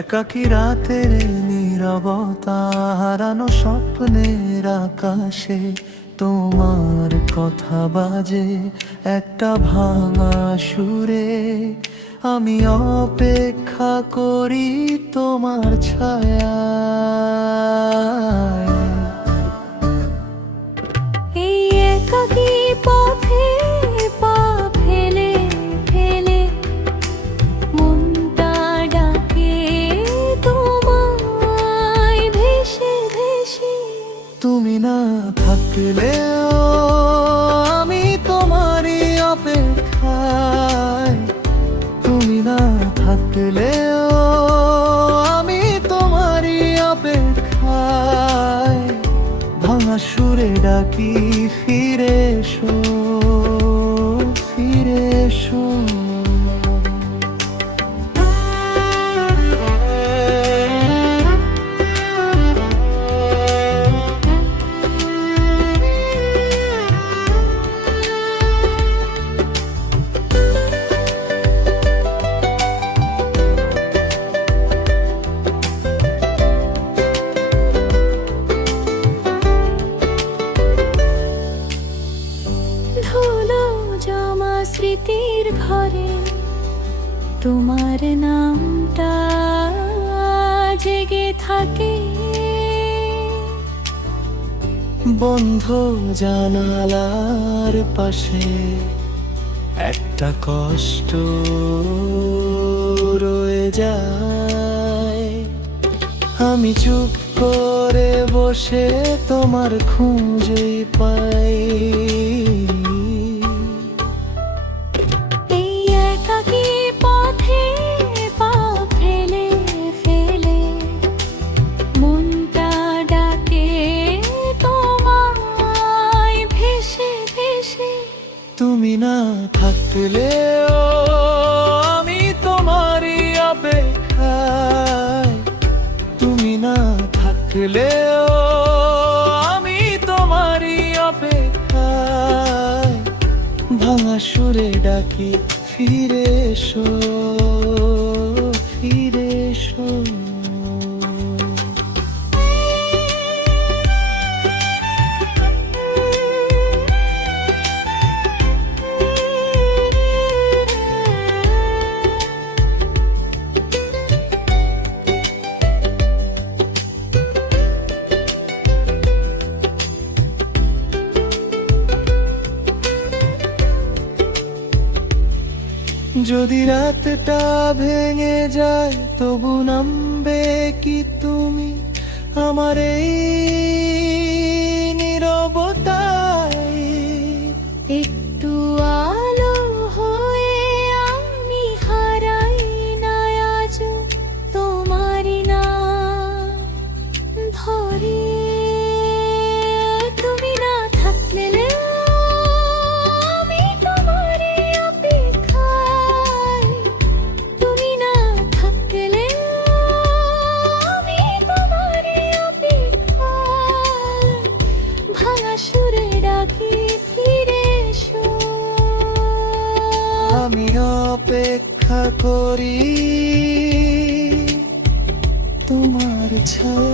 একাকী রাতের নীরবতা, হারানো স্বপ্নের আকাশে তোমার কথা বাজে একটা ভাঙা সুরে। আমি অপেক্ষা করি তোমার ছায়ায়। এই একাকী পথে পা ফেলে ফেলে মনটা ডাকে তোমায় ভেসে ভেসে। তুমি না থাকলেও আমি তোমারই অপেক্ষায়। তুমি না থাকলেও আমি তোমারই অপেক্ষায়। ভাঙা সুরে ডাকি ফিরে এসো, ফিরে এসো। ধুলো জমা স্মৃতির ঘরে তোমার নামটা জেগে থাকে। বন্ধ জানালার পাশে একটা কষ্ট রয়ে যায়। আমি চুপ করে বসে তোমার খুঁজে পাই। এই একাকী পথে পা ফেলে ফেলে মনটা ডাকে তোমায় ভেসে ভেসে। তুমি না থাকলেও আমি তোমারই অপেক্ষায়। তুমি না থাকলেও আমি তোমারই অপেক্ষায়। ভাঙা সুরে ডাকি ফিরে এসো, ফিরে এসো। যদি রাতটা ভেঙে যায় তবু নামবে কি তুমি আমার এই নীরবতায়? একটু আলো হয়ে আমি হারাই না আজ তোমারি নাম ধরে। তুমি না থাকলে আমি তোমারই অপেক্ষায়। তুমি না থাকলে আমি তোমারই অপেক্ষায়। ভাঙা সুরে ডাকি ফিরে এসো। আমি অপেক্ষা করি তোমার ছায়া।